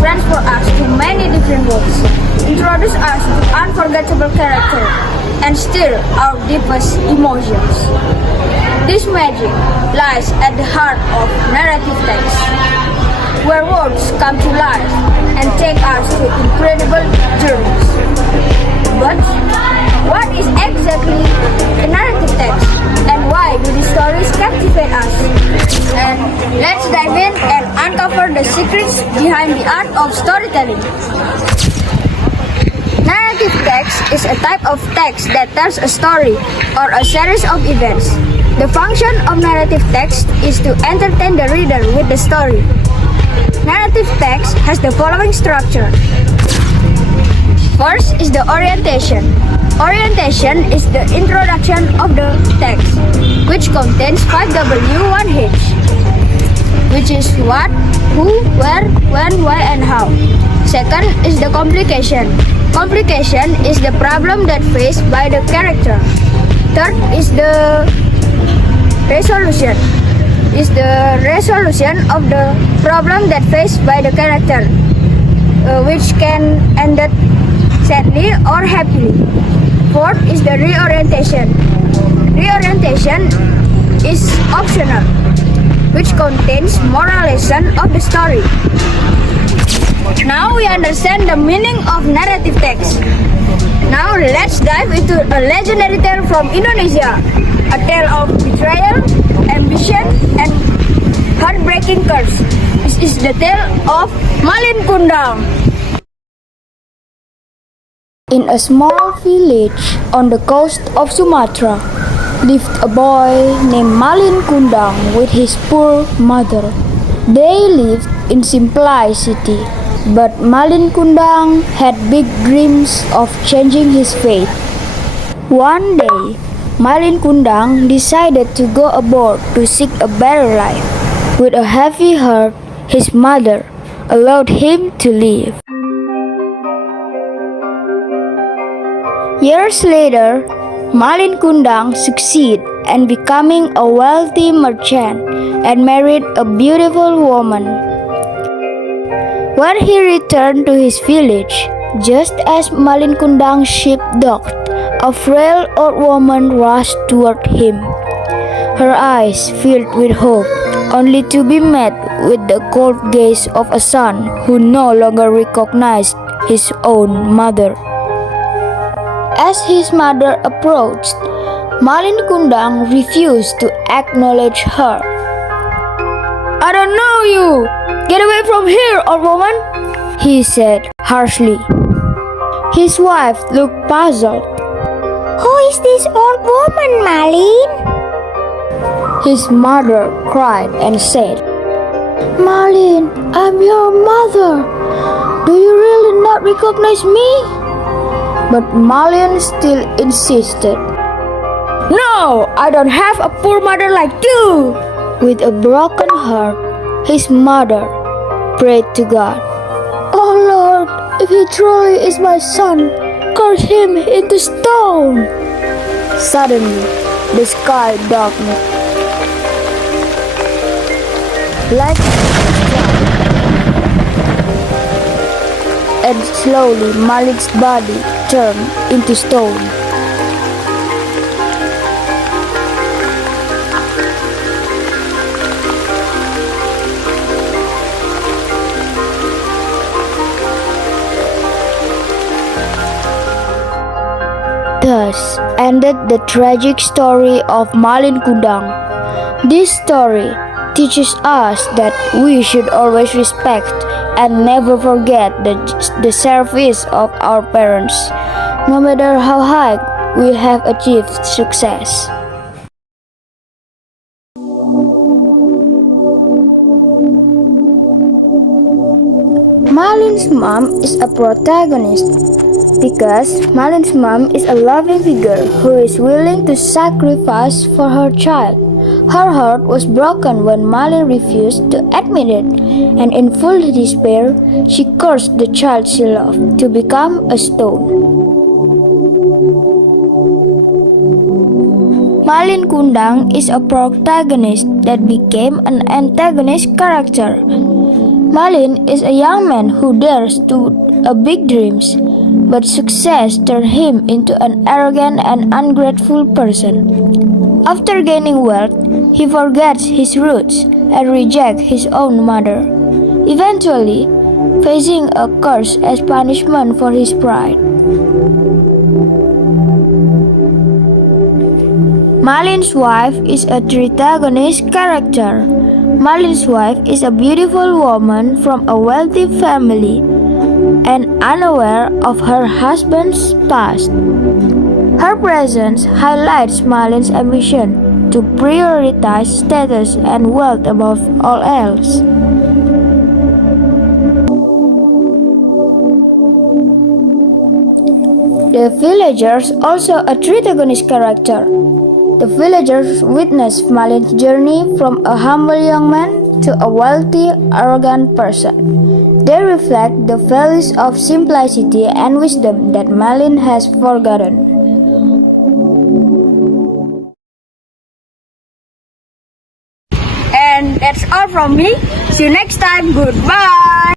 transport us to many different worlds, introduce us to unforgettable characters, and stir our deepest emotions. This magic lies at the heart of narrative text, where words come to life and take us to incredible journeys. But what is exactly a narrative text, and why do these stories captivate us? And let's dive in and uncover the secrets behind the art of storytelling. Narrative text is a type of text that tells a story or a series of events. The function of narrative text is to entertain the reader with the story. Narrative text has the following structure. First is the orientation. Orientation is the introduction of the text, which contains 5W1H, which is what, who, where, when, why, and how. Second is the complication. Complication is the problem that faced by the character. Third is the resolution. Is the resolution of the problem that faced by the character, which can end sadly or happily. Fourth is the reorientation. Reorientation is optional, which contains moral lesson of the story. Now we understand the meaning of narrative text. Now let's dive into a legendary tale from Indonesia, a tale of betrayal, ambition, and heartbreaking curse. This is the tale of MALIN KUNDANG. In a small village on the coast of Sumatra lived a boy named MALIN KUNDANG with his poor mother. They lived in simplicity, but MALIN KUNDANG had big dreams of changing his fate. One day, MALIN KUNDANG decided to go abroad to seek a better life. With a heavy heart, his mother allowed him to leave. Years later, MALIN KUNDANG succeeded in becoming a wealthy merchant and married a beautiful woman. When he returned to his village, just as MALIN KUNDANG's ship docked, a frail old woman rushed toward him. Her eyes filled with hope, only to be met with the cold gaze of a son who no longer recognized his own mother. As his mother approached, MALIN KUNDANG refused to acknowledge her. "I don't know you! Get away from here, old woman!" he said harshly. His wife looked puzzled. "Who is this old woman, MALIN?" His mother cried and said, "MALIN, I'm your mother. Do you really not recognize me?" But MALIN still insisted. "No, I don't have a poor mother like you." With a broken heart, his mother prayed to God, "Oh Lord, if he truly is my son, curse him into stone." Suddenly, the sky darkened. Light and slowly MALIN's body turned into stone. Thus ended the tragic story of MALIN KUNDANG. This story teaches us that we should always respect and never forget the service of our parents, no matter how high we have achieved success. MALIN's mom is a protagonist because MALIN's mom is a loving figure who is willing to sacrifice for her child. Her heart was broken when MALIN refused to admit it, and in full despair, she cursed the child she loved to become a stone. MALIN KUNDANG is a protagonist that became an antagonist character. Malin is a young man who dares to big dreams, but success turned him into an arrogant and ungrateful person. After gaining wealth, he forgets his roots and rejects his own mother, eventually facing a curse as punishment for his pride. Malin's wife is a protagonist character. Malin's wife is a beautiful woman from a wealthy family and unaware of her husband's past. Her presence highlights Malin's ambition to prioritize status and wealth above all else. The villagers also a protagonist character. The villagers witness Malin's journey from a humble young man to a wealthy, arrogant person. They reflect the values of simplicity and wisdom that Malin has forgotten. And that's all from me. See you next time. Goodbye.